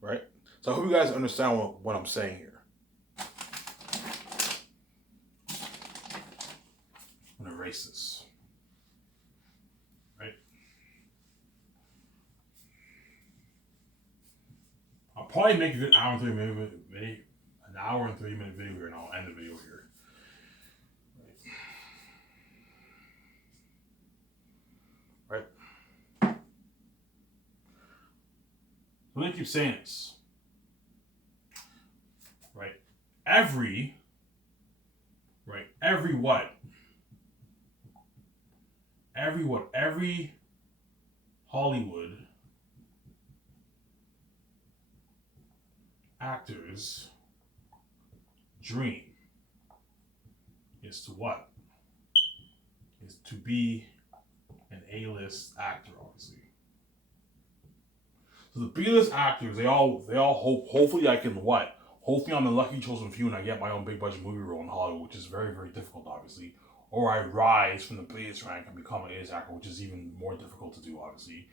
right? So I hope you guys understand what I'm saying here. I'm gonna erase this, right? I'll probably make a good hour and 3 minute video, an hour and 3 minute video here, and I'll end the video here. Right? So let me keep saying this. Right? Every what? Every Hollywood actor's dream is to what? Is to be an A-list actor, obviously. So the B-list actors, they all hope. Hopefully, I can what? Hopefully, I'm the lucky chosen few, and I get my own big budget movie role in Hollywood, which is very, very difficult, obviously. Or I rise from the B-list rank and become an A-list actor, which is even more difficult to do, obviously.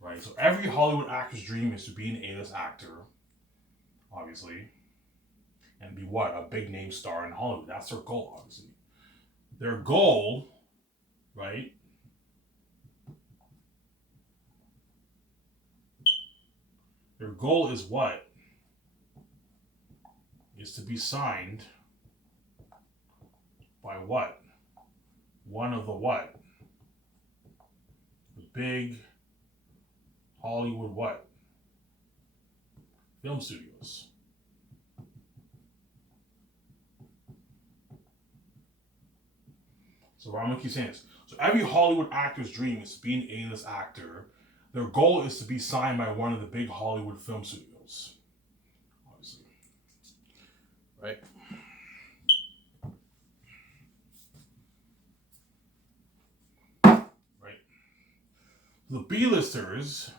Right. So every Hollywood actor's dream is to be an A-list actor, obviously, and be what? A big name star in Hollywood. That's their goal, obviously. Their goal, right? Their goal is what? Is to be signed by what? One of the what? The big Hollywood what? Film studios. So I'm gonna keep saying this. So every Hollywood actor's dream is to be an A-list actor. Their goal is to be signed by one of the big Hollywood film studios. Obviously. Right? Right. The B-listers,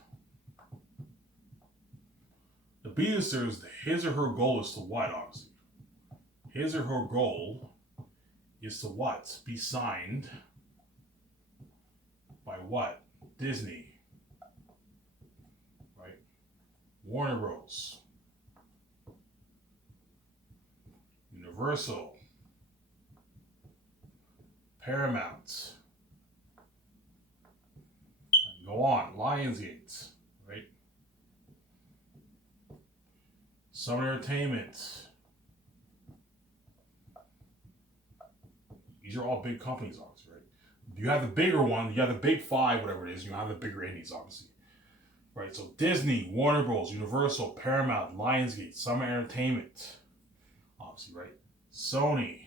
his or her goal is to what, obviously? His or her goal is to what? Be signed by what? Disney. Right? Warner Bros. Universal. Paramount. Go on. Lionsgate. Right? Summer Entertainment. These are all big companies, obviously, right? You have the bigger one, you have the big five, whatever it is, you have the bigger indies, obviously. Right, so Disney, Warner Bros., Universal, Paramount, Lionsgate, Summer Entertainment, obviously, right? Sony,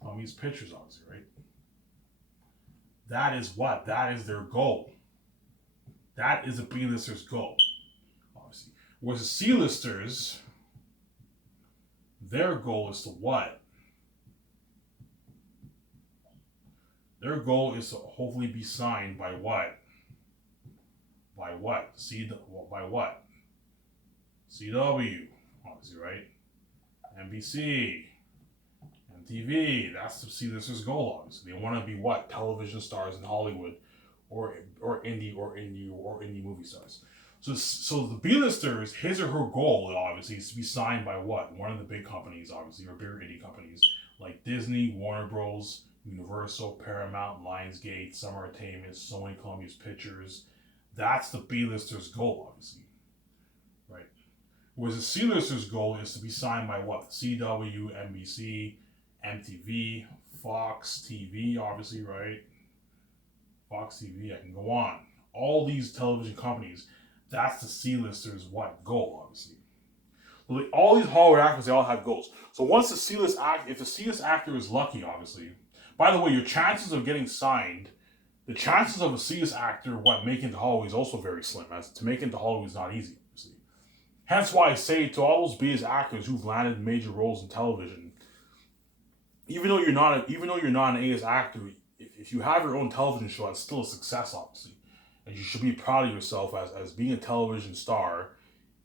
Columbia Pictures, obviously, right? That is what? That is their goal. That is a B-lister's goal, obviously. Whereas the C-listers, their goal is to what? Their goal is to hopefully be signed by what? By what? By what? CW, obviously, right? NBC, MTV. That's the C-listers' goal, obviously. They want to be what? Television stars in Hollywood, or indie movie stars. So the B-listers, his or her goal, obviously, is to be signed by what? One of the big companies, obviously, or bigger indie companies like Disney, Warner Bros., Universal, Paramount, Lionsgate, Summer Entertainment, Sony, Columbia Pictures. That's the B-lister's goal, obviously, right? Whereas the C-lister's goal is to be signed by what? CW, NBC, MTV, Fox TV, obviously, right? Fox TV, I can go on. All these television companies, that's the C-lister's what? Goal, obviously. Well, all these Hollywood actors, they all have goals. So once the C-list act, if the C-list actor is lucky, obviously. By the way, your chances of getting signed, the chances of a C-list actor making it to Hollywood is also very slim. As to make it to Hollywood is not easy, obviously. Hence why I say to all those B-list actors who've landed major roles in television, even though you're not an A-list actor, if you have your own television show, it's still a success, obviously. And you should be proud of yourself as being a television star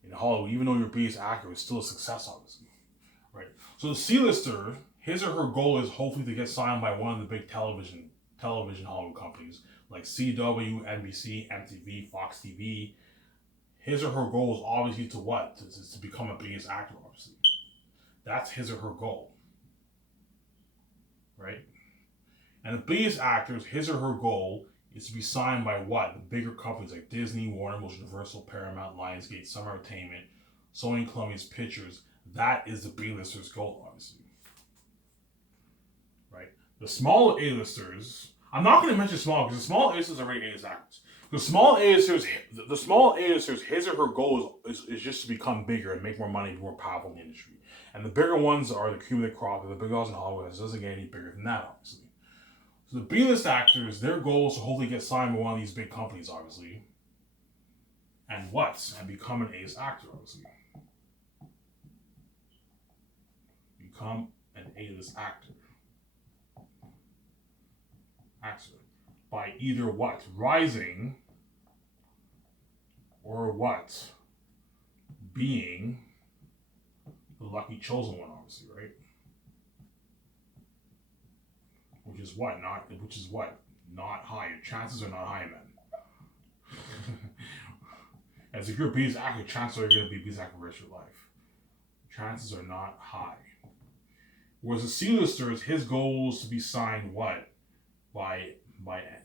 in Hollywood, even though you're a B-list actor, it's still a success, obviously. Right? So the C-lister, his or her goal is hopefully to get signed by one of the big television Hollywood companies, like CW, NBC, MTV, Fox TV. His or her goal is obviously to what? To become a biggest actor, obviously. That's his or her goal. Right? And the biggest actors, his or her goal is to be signed by what? The bigger companies like Disney, Warner Bros., Universal, Paramount, Lionsgate, Summer Entertainment, Sony, Columbia's Pictures. That is the B-listers' goal, obviously. Right? The small A-listers, I'm not going to mention small because the small A-listers are already A-list actors. The small A-listers, his or her goal is just to become bigger and make more money, be more powerful in the industry. And the bigger ones are the cream of the crop, the big ones in Hollywood. It doesn't get any bigger than that, obviously. So the B-list actors, their goal is to hopefully get signed by one of these big companies, obviously. And what? And become an A-list actor, obviously. Become an A-list actor. By either what? Rising or what? Being the lucky chosen one, obviously, right? Which is what? Not high. Your chances are not high, man. As if you're a beast actor, chances are going to be beast actor for the rest of your life. Chances are not high. Whereas the C-listers, his goal is to be signed what? By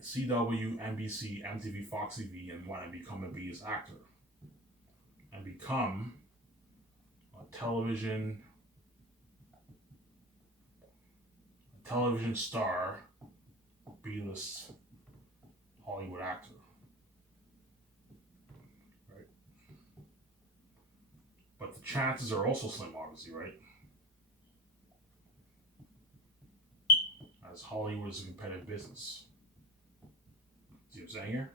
CW, NBC, MTV, Fox TV, and what? And become a B-list actor. And become a television star, B-list Hollywood actor. Right? But the chances are also slim, obviously, right? As Hollywood is a competitive business. See what I'm saying here?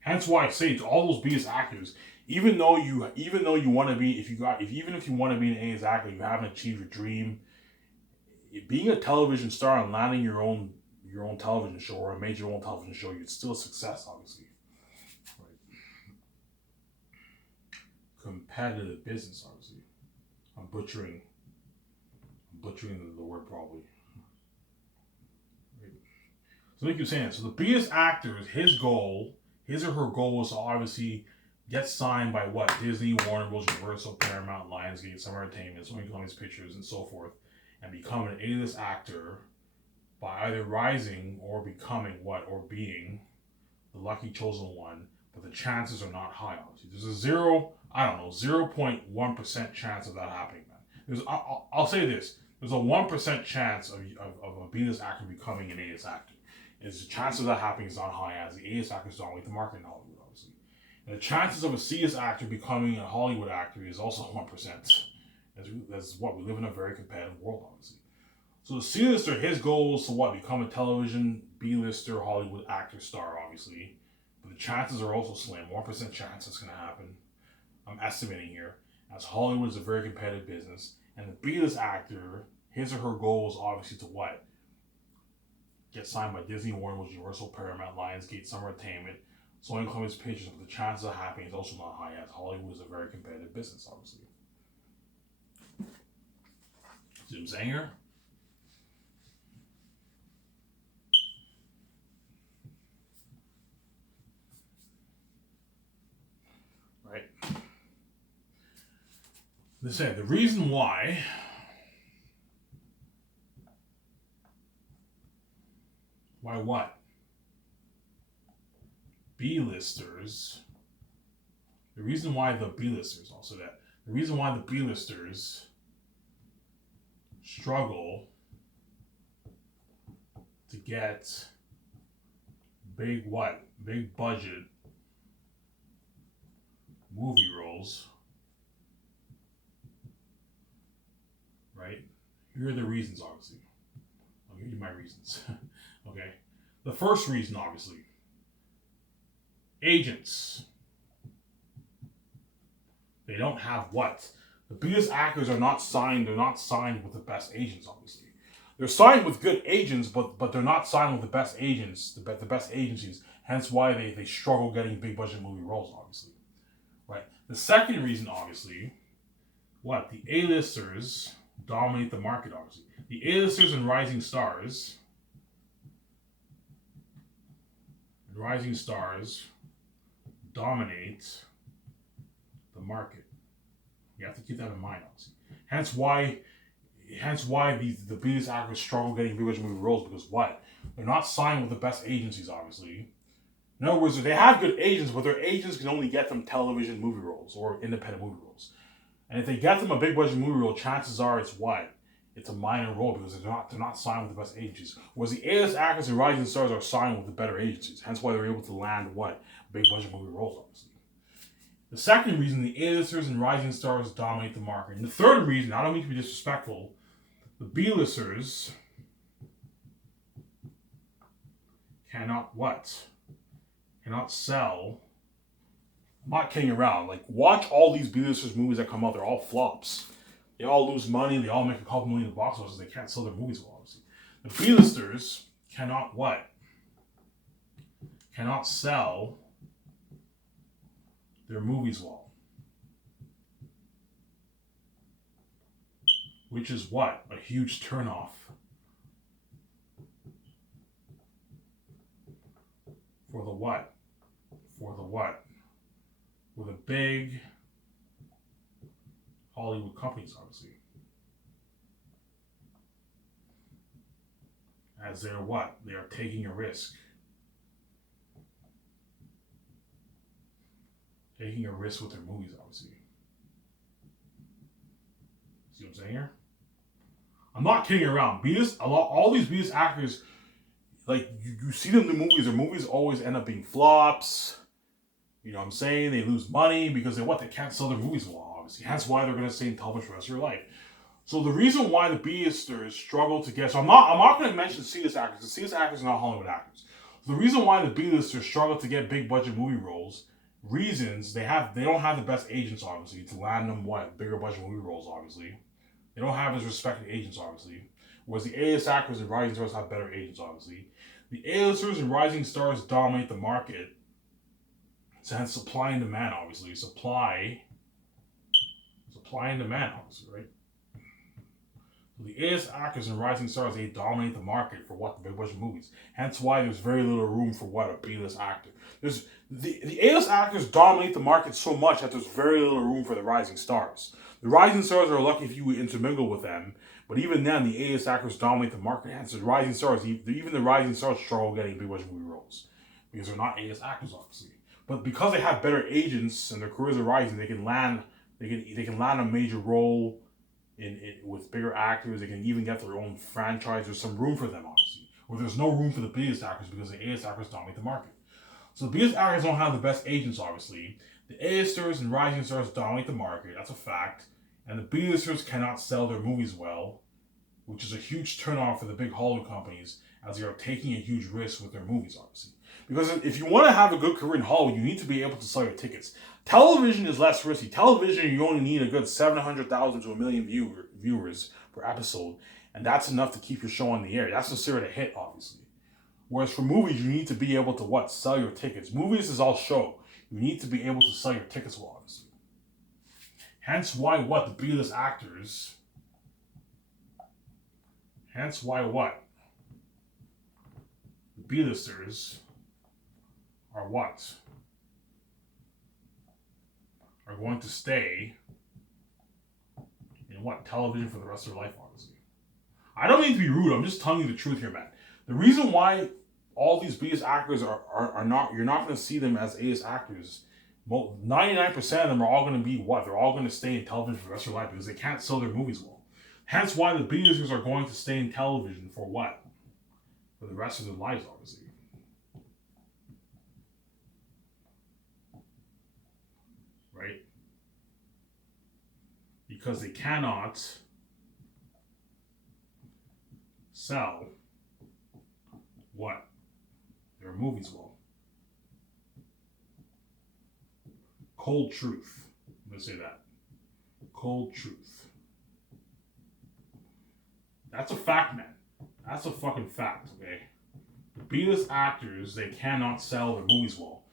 Hence why I say to all those B-list actors, even though you want to be, even if you want to be an A-list actor, you haven't achieved your dream. Being a television star and landing your own television show or a major own television show, it's still a success, obviously. Right. Competitive business, obviously. I'm butchering the word probably. Right. So like you're saying, so the biggest actors, his or her goal is to obviously get signed by what? Disney, Warner Bros., Universal, Paramount, Lionsgate, Summer Entertainment, Sony Columbia's Pictures, and so forth, and become an A-list actor by either rising or becoming what? Or being the lucky chosen one, but the chances are not high, obviously. There's a 0.1% chance of that happening, man. I'll say this. There's a 1% chance of a B-list actor becoming an A-list actor. The chance of that happening is not high, as the A-list actors dominate the market in Hollywood, obviously. And the chances of a C-list actor becoming a Hollywood actor is also 1%. That's what we live in a very competitive world, obviously. So the C-lister, his goal is to what? Become a television B-lister Hollywood actor star, obviously. But the chances are also slim. 1% chance it's going to happen. I'm estimating here, as Hollywood is a very competitive business. And the B-list actor, his or her goal is obviously to what? Get signed by Disney, Warner Bros., Universal, Paramount, Lionsgate, Summer Entertainment, Sony Columbia's Pictures, but the chances of happening is also not high, as Hollywood is a very competitive business, obviously. See what I'm saying here? Right? They say the reason why what? B-listers. The reason why the B-listers struggle to get big budget movie roles, right? Here are the reasons, obviously. I'll give you my reasons. Okay. The first reason, obviously, agents. They don't have what? The biggest actors are not signed. They're not signed with the best agents, obviously. They're signed with good agents, but they're not signed with the best agents, the best agencies. Hence why they struggle getting big budget movie roles, obviously. Right. The second reason, obviously, what? The A-listers dominate the market, obviously. The A-listers and rising stars rising stars dominate the market. You have to keep that in mind, obviously. Hence why the biggest actors struggle getting big budget movie roles, because what? They're not signed with the best agencies, obviously. In other words, they have good agents, but their agents can only get them television movie roles or independent movie roles. And if they get them a big budget movie role, chances are it's what? It's a minor role, because they're not signed with the best agencies. Whereas the A-list actors and rising stars are signed with the better agencies. Hence why they're able to land what? Big budget movie roles, obviously. The second reason, the A-listers and rising stars dominate the market. And the third reason, I don't mean to be disrespectful, the B-listers cannot what? Cannot sell. I'm not kidding around. Like, watch all these B-listers movies that come out. They're all flops. They all lose money. They all make a couple million in the box office. They can't sell their movies well, obviously. The B-listers cannot what? Cannot sell their movies well. Which is what? A huge turnoff for the what? For the what? For the big Hollywood companies, obviously. As they're what? They are taking a risk. Taking a risk with their movies, obviously. See what I'm saying here? I'm not kidding around. All these B-list actors, like, you see them in the movies, their movies always end up being flops. You know what I'm saying? They lose money because they can't sell their movies well, obviously. That's why they're going to stay in television for the rest of their life. So the reason why the B-listers struggle to get... So I'm not going to mention C-list actors. The C-list actors are not Hollywood actors. So the reason why the B-listers struggle to get big budget movie roles, reasons, they don't have the best agents, obviously, to land them bigger budget movie roles, obviously. They don't have as respected agents, obviously. Whereas the A-list actors and rising stars have better agents, obviously. The A-listers and rising stars dominate the market. So hence supply and demand, obviously. Supply and demand, obviously, right? So the A-list actors and rising stars, they dominate the market for what? The big budget movies. Hence why there's very little room for what? A B-list actor. The A-list actors dominate the market so much that there's very little room for the rising stars. The rising stars are lucky if you intermingle with them, but even then, the A-list actors dominate the market. Hence, the rising stars, even the rising stars struggle getting big budget movie roles because they're not A-list actors, obviously. But because they have better agents and their careers are rising, they can land a major role with bigger actors. They can even get their own franchise. There's some room for them, obviously. Where there's no room for the B-list actors because the A-list actors dominate the market. So the B-list actors don't have the best agents, obviously. The A-listers and rising stars dominate the market. That's a fact. And the B-listers cannot sell their movies well, which is a huge turnoff for the big Hollywood companies as they are taking a huge risk with their movies, obviously. Because if you want to have a good career in Hollywood, you need to be able to sell your tickets. Television is less risky. Television, you only need a good 700,000 to 1 million viewers per episode, and that's enough to keep your show on the air. That's considered a hit, obviously. Whereas for movies, you need to be able to sell your tickets. Movies is all show. You need to be able to sell your tickets well, obviously. Hence why the B-list actors. Hence why the B-listers are are going to stay in television for the rest of their life, obviously. I don't mean to be rude, I'm just telling you the truth here, man. The reason why all these B-list actors are not, you're not going to see them as A-list actors. 99% of them are all going to be They're all going to stay in television for the rest of their life because they can't sell their movies well. Hence why the B-listers are going to stay in television for what? For the rest of their lives, obviously. Right? Because they cannot sell their movies well. Cold truth. I'm going to say that. Cold truth. That's a fact, man. That's a fucking fact, okay? The B-list actors, they cannot sell their movies well.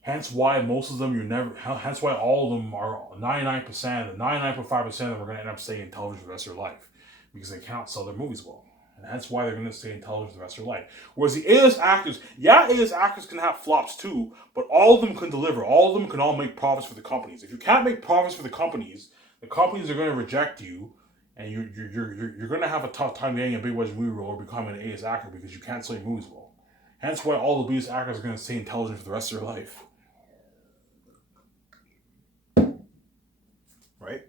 Hence why most of them, hence why all of them are 99%, 99.5% of them are going to end up staying in television for the rest of their life. Because they cannot sell their movies well. And that's why they're going to stay intelligent the rest of their life. Whereas the A-list actors, yeah, A-list actors can have flops too, but all of them can deliver. All of them can all make profits for the companies. If you can't make profits for the companies are going to reject you, and you're going to have a tough time getting a big budget movie role or becoming an A-list actor because you can't sell your movies well. Hence why all the B-list actors are going to stay intelligent for the rest of their life. Right?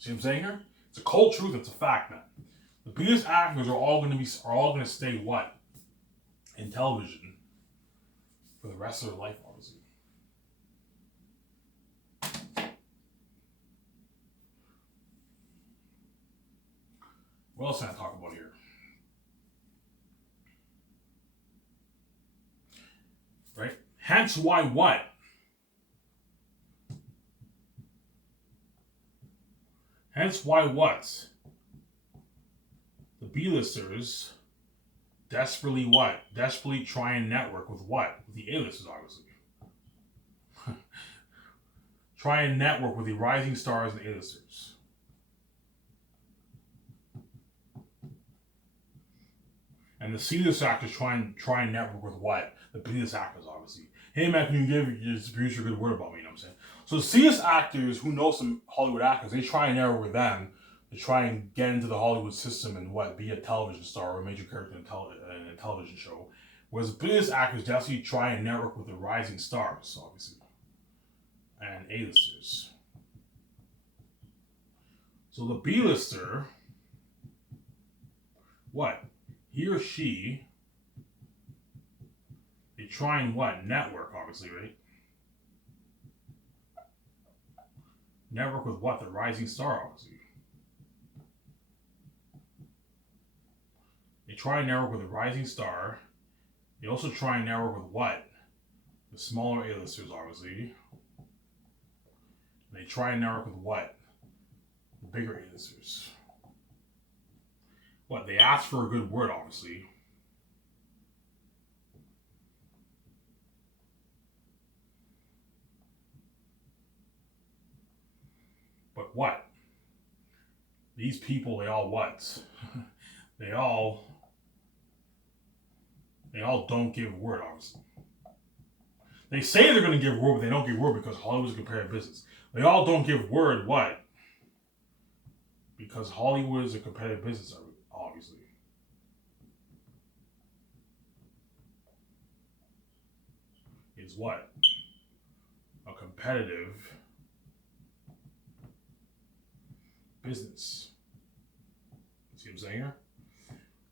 See what I'm saying here? It's a cold truth. It's a fact, man. The biggest actors are all going to stay what in television for the rest of their life, obviously. What else can I talk about here? Right? Hence why what? Hence why what? The B-listers desperately what? Desperately try and network with what? With the A-listers, obviously. Try and network with the rising stars and A-listers. And the C-list actors try and network with what? The B-list actors, obviously. Hey man, can you give your producer a good word about me? You know what I'm saying? So the C-list actors who know some Hollywood actors, they try and network with them to try and get into the Hollywood system and what, be a television star or a major character in a television show. Whereas B-list actors definitely try and network with the rising stars, obviously, and A-listers. So the B-lister, what? He or she, they try and what? Network, obviously, right? Network with what? The rising star, obviously. They try and network with the rising star. They also try and network with what? The smaller A-listers, obviously. And they try and network with what? The bigger A-listers. What? They ask for a good word, obviously. But what? These people, they all what? they all don't give word, obviously. They say they're going to give word, but they don't give word because Hollywood's a competitive business. They all don't give word, what? Because Hollywood is a competitive business, obviously. Is what? A competitive business. See what I'm saying here?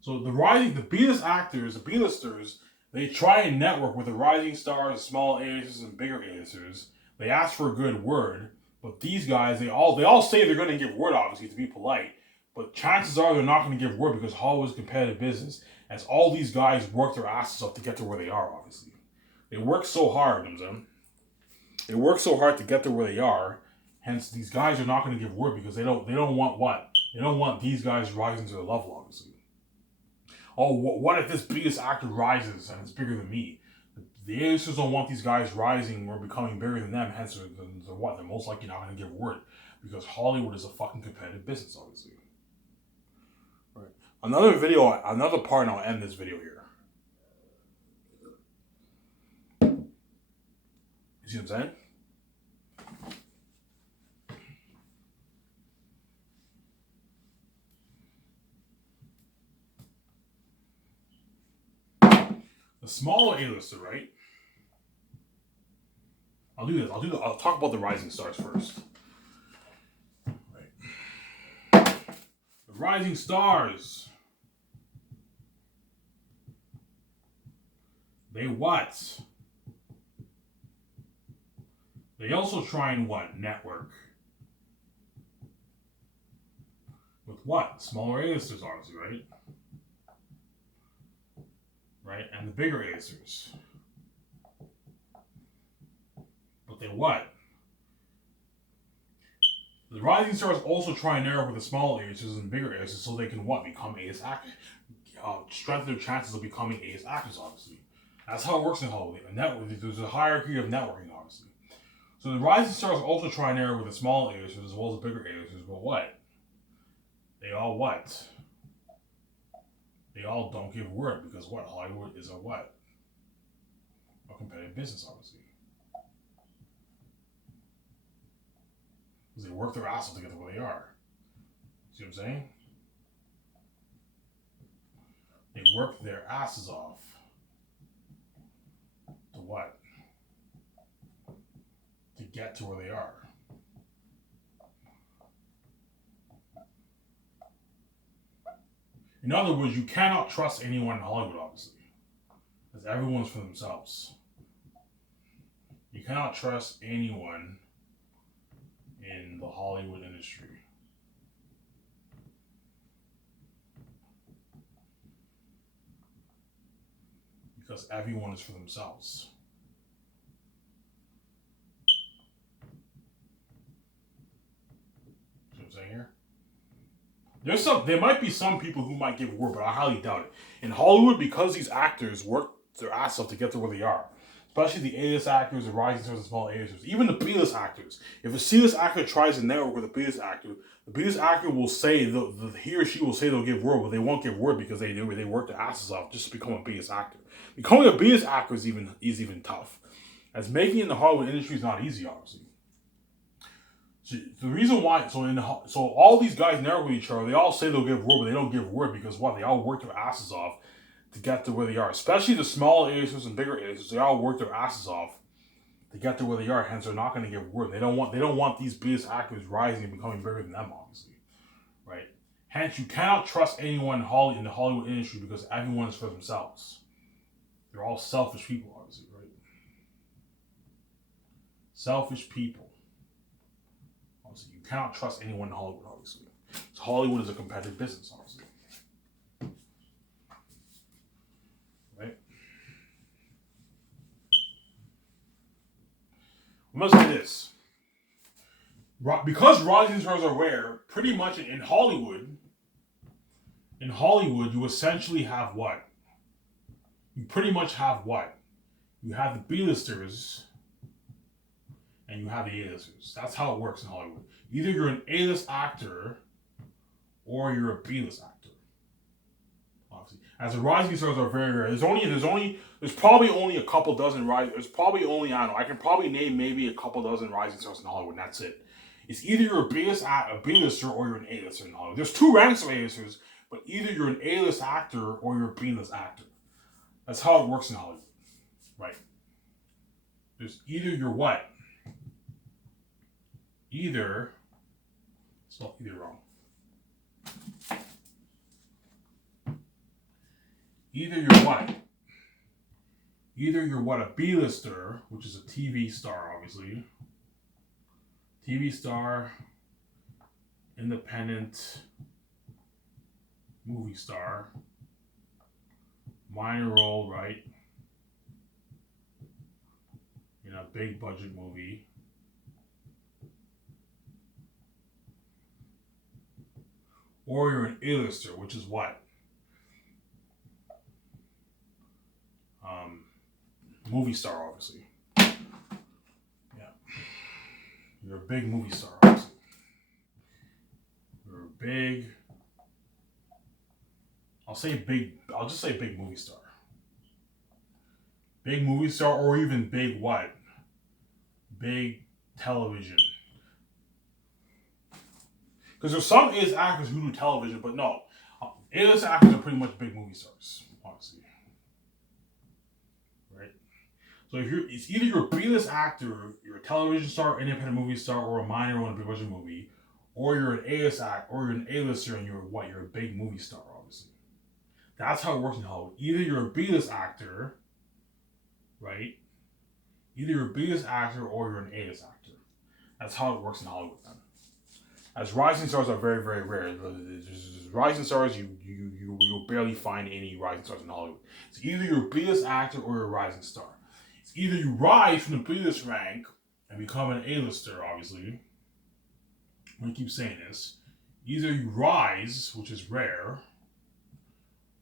So the B-list actors, the B-listers, they try and network with the rising stars, small A-listers, and bigger A-listers. They ask for a good word, but these guys, they all say they're going to give word, obviously, to be polite. But chances are they're not going to give word because Hollywood's a competitive business, as all these guys work their asses off to get to where they are, obviously. They work so hard, They work so hard to get to where they are. Hence, these guys are not going to give word because they don't want what? They don't want these guys rising to the level, obviously. Oh, what if this biggest actor rises and it's bigger than me? The A-listers don't want these guys rising or becoming bigger than them. Hence, they're what? They're most likely not going to give word because Hollywood is a fucking competitive business, obviously. Right. Another part, and I'll end this video here. You see what I'm saying? The smaller A-lister, right? I'll do this. I'll talk about the rising stars first. Right. The rising stars. They what? They also try and what? Network. With what? Smaller A-listers, obviously, right? Right? And the bigger A-listers. But they what? The rising stars also try and narrow with the smaller A-listers and bigger A-listers so they can what? Become A-list actors. Strengthen their chances of becoming A-list actors, obviously. That's how it works in Hollywood. There's a hierarchy of networking, obviously. So the rising stars also try and narrow with the smaller A-listers as well as the bigger A-listers, but what? They all what? They all don't give word because what? Hollywood is a what? A competitive business, obviously. Because they work their ass off to get to where they are. See what I'm saying? They work their asses off to what? To get to where they are. In other words, you cannot trust anyone in Hollywood, obviously, because everyone's for themselves. You cannot trust anyone in the Hollywood industry. Because everyone is for themselves. See what I'm saying here? There might be some people who might give word, but I highly doubt it. In Hollywood, because these actors work their ass off to get to where they are, especially the A-list actors, the rising stars, the small A-listers, even the B-list actors. If a C-list actor tries to network with a B-list actor, the B-list actor will say he or she will say they'll give word, but they won't give word because they work their asses off just to become a B-list actor. Becoming a B-list actor is even tough, as making it in the Hollywood industry is not easy, obviously. The reason why, so all these guys network with each other. They all say they'll give word, but they don't give word because what? They all work their asses off to get to where they are. Especially the smaller A-listers and bigger A-listers, they all work their asses off to get to where they are. Hence, they're not going to give word. They don't want these biggest actors rising and becoming bigger than them, obviously, right? Hence, you cannot trust anyone in the Hollywood industry because everyone is for themselves. They're all selfish people, obviously, right? Selfish people. Obviously, you cannot trust anyone in Hollywood, obviously. So Hollywood is a competitive business, obviously. Right? I must say this. Because rising stars are rare, pretty much in Hollywood, you essentially have what? You pretty much have what? You have the B-listers and you have the A-listers. That's how it works in Hollywood. Either you're an A-list actor or you're a B-list actor. Obviously, as the rising stars are very rare. There's probably only a couple dozen rising. There's probably only, I don't know. I can probably name maybe a couple dozen rising stars in Hollywood, and that's it. It's either you're a B-lister or you're an A-lister in Hollywood. There's two ranks of A-listers, but either you're an A-list actor or you're a B-list actor. That's how it works in Hollywood, right? There's either you're what? Spelled either wrong. Either you're what? Either you're what? A B-lister, which is a TV star, obviously. TV star, independent movie star, minor role, right? In a big budget movie. Or you're an A-lister, which is what? Movie star, obviously. Yeah. You're a big movie star, obviously. You're a big. I'll just say big movie star. Big movie star, or even big what? Big television. Because there's some A-list actors who do television, but no. A-list actors are pretty much big movie stars, honestly. Right? So it's either you're a B-list actor, you're a television star, independent movie star, or a minor role in a big budget movie, or you're an A-list actor, or you're an A-lister and you're what? You're a big movie star, obviously. That's how it works in Hollywood. Either you're a B-list actor, right? Either you're a B-list actor or you're an A-list actor. That's how it works in Hollywood then. As rising stars are very, very rare. Rising stars, you'll barely find any rising stars in Hollywood. It's either you're a B-list actor or you're a rising star. It's either you rise from the B-list rank and become an A-lister, obviously. I'm going to keep saying this. Either you rise, which is rare,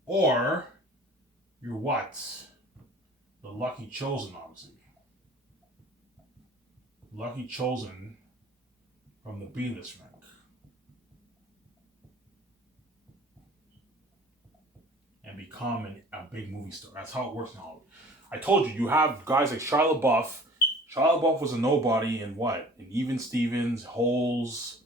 or you're what? The lucky chosen, obviously. Lucky chosen from the B-list rank. and become a big movie star. That's how it works in Hollywood. I told you, you have guys like Shia LaBeouf. Shia LaBeouf was a nobody in what? In Even Stevens, Holes,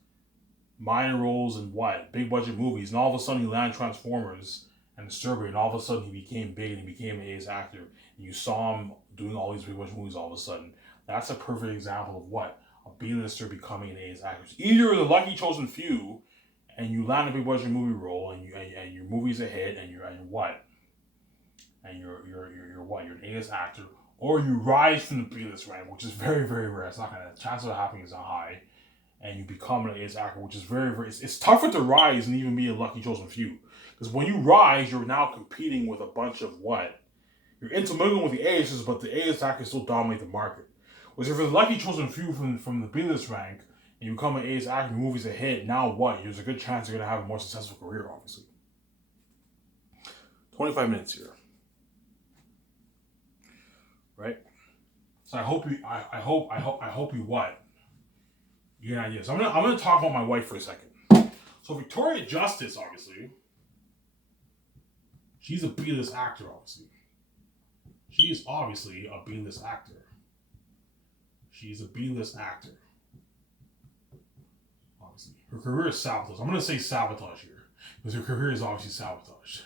minor roles in what? Big budget movies. And all of a sudden he landed Transformers and Disturbia, and all of a sudden he became big and he became an A-list actor. And you saw him doing all these big budget movies all of a sudden. That's a perfect example of what? A B-lister becoming an A-list actor. Either you're the lucky chosen few and you land a big budget movie role and your movie's a hit and you're what? And you're what? You're an A-list actor, or you rise from the B-list rank, which is very, very rare. It's not gonna, the chance of it happening is not high, and you become an A-list actor, which is very, very. It's tougher to rise and even be a lucky chosen few, because when you rise, you're now competing with a bunch of what? You're intermingling with the A-listers, but the A-list actors still dominate the market. Whereas if you're the lucky chosen few from the B-list rank and you become an A-list actor, your movie's a hit, now what? There's a good chance you're gonna have a more successful career, obviously. 25 minutes here. Right? So I hope you what? You get an idea. So I'm gonna talk about my wife for a second. So Victoria Justice, obviously, she's a B-list actor, obviously. She is obviously a B-list actor. She's a B-list actor. Obviously. Her career is sabotage. I'm gonna say sabotage here. Because her career is obviously sabotage.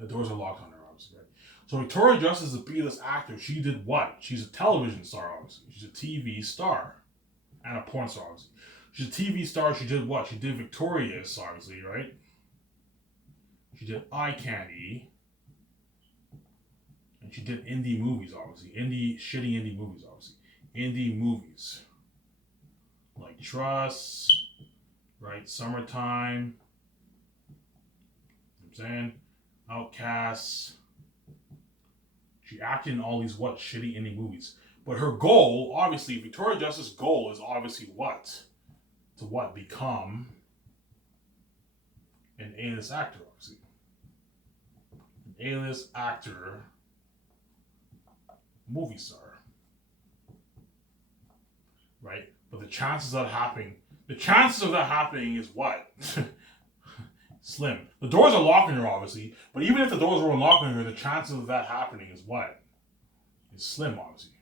The doors are locked on her, obviously, right? So Victoria Justice is a B-list actor. She did what? She's a television star, obviously. She's a TV star. And a porn star, obviously. She's a TV star. She did what? She did Victorious, obviously, right? She did Eye Candy. And she did indie movies, obviously. Shitty indie movies, obviously. Indie movies. Like Trust, right? Summertime. You know what I'm saying? Outcasts. She acted in all these what? Shitty indie movies. But her goal, obviously, Victoria Justice's goal is obviously what? To what? Become an A-list actor, obviously. An A-list actor, movie star. Right? But the chances of that happening is what? Slim. The doors are locking her, obviously. But even if the doors were unlocking her, the chances of that happening is what? Is slim, obviously.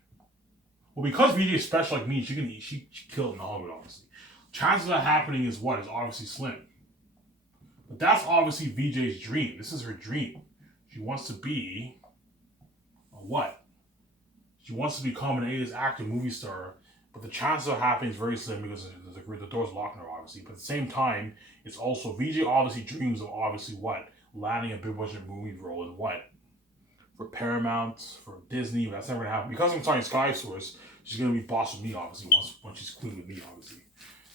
Well, because VJ is special like me, she killed in Hollywood, obviously. Chances of that happening is what? Is obviously slim. But that's obviously VJ's dream. This is her dream. She wants to be a what? She wants to become an A-list actor, movie star. But the chances of happening is very slim because the door's locking her, obviously. But at the same time, it's also, VJ obviously dreams of obviously what? Landing a big budget movie role in what? For Paramount, for Disney, but that's never gonna happen. Because I'm starting Sky Source, she's gonna be boss with me, obviously, once she's clean with me, obviously.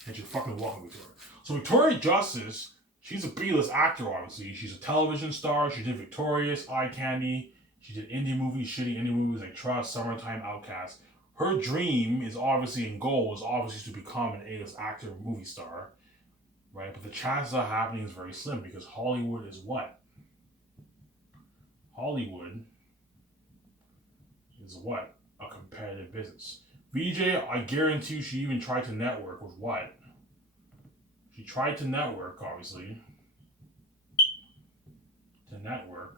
And she's fucking welcome with her. So Victoria Justice, she's a B-list actor, obviously. She's a television star. She did Victorious, Eye Candy. She did indie movies, shitty indie movies like Trust, Summertime, Outcast. Her dream is obviously, and goal is obviously to become an A-list actor, movie star, right? But the chances of happening is very slim because Hollywood is what? Hollywood is what? A competitive business. VJ, I guarantee you, she even tried to network with what? She tried to network, obviously. To network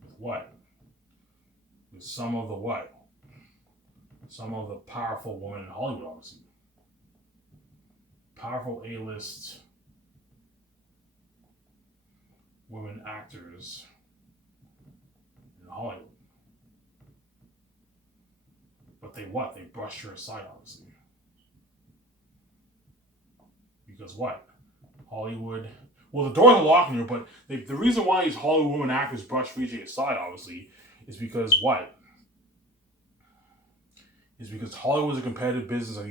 with what? With some of the what? Some of the powerful women in Hollywood, obviously. Powerful A-list women actors in Hollywood. But they what? They brushed her aside, obviously. Because what? Hollywood. Well, the doors are locking her, but the reason why these Hollywood women actors brush VJ aside, obviously, is because what? Is because Hollywood's a competitive business, and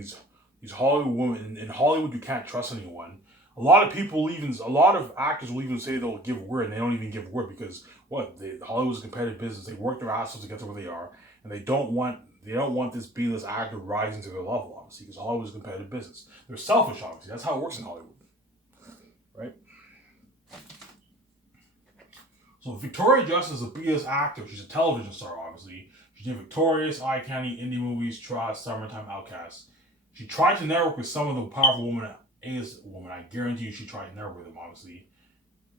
these Hollywood women in Hollywood, you can't trust anyone. A lot of actors will even say they'll give word, and they don't even give word because what? Hollywood's a competitive business. They work their asses to get to where they are, and they don't want this B-list actor rising to their level, obviously, because Hollywood's a competitive business. They're selfish, obviously. That's how it works in Hollywood, right? So Victoria Justice is a B-list actor. She's a television star, obviously. She did Victorious, Eye Candy, indie movies, Trust, Summertime, Outcast. She tried to network with some of the powerful women, A-list women. I guarantee you she tried to network with them, obviously.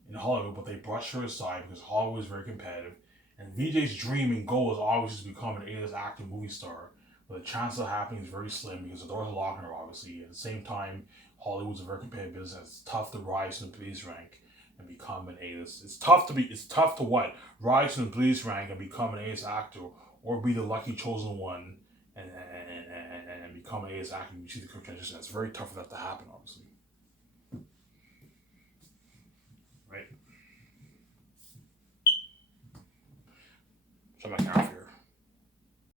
in Hollywood, but they brushed her aside because Hollywood is very competitive. And VJ's dream and goal is always to become an A-list acting movie star. But the chance of happening is very slim because the doors are locked on her, obviously. At the same time, Hollywood's a very competitive business. It's tough to rise in the police rank and become an A-list. It's tough to what? Rise in the police rank and become an A-list actor, or be the lucky chosen one and become an A-list actor. You see the career transition. It's very tough for that to happen, obviously.